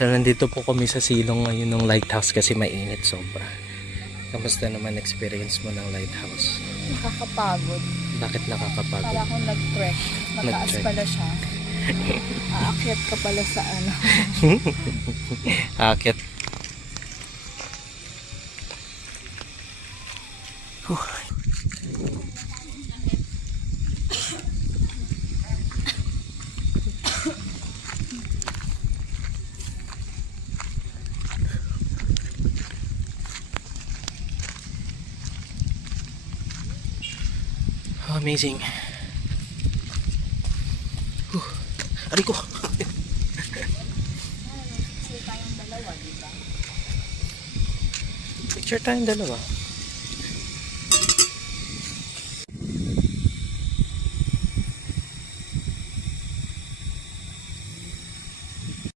So nandito po kami sa silong ngayon ng lighthouse kasi mainit sobra. Kamusta naman experience mo ng lighthouse? Nakakapagod. Bakit nakakapagod? Para akong nag-trek. Mataas Nag-trek. pala siya. Aakyat ka pala sa ano. Akit. Amazing. Aray ko. Picture tayong dalawa.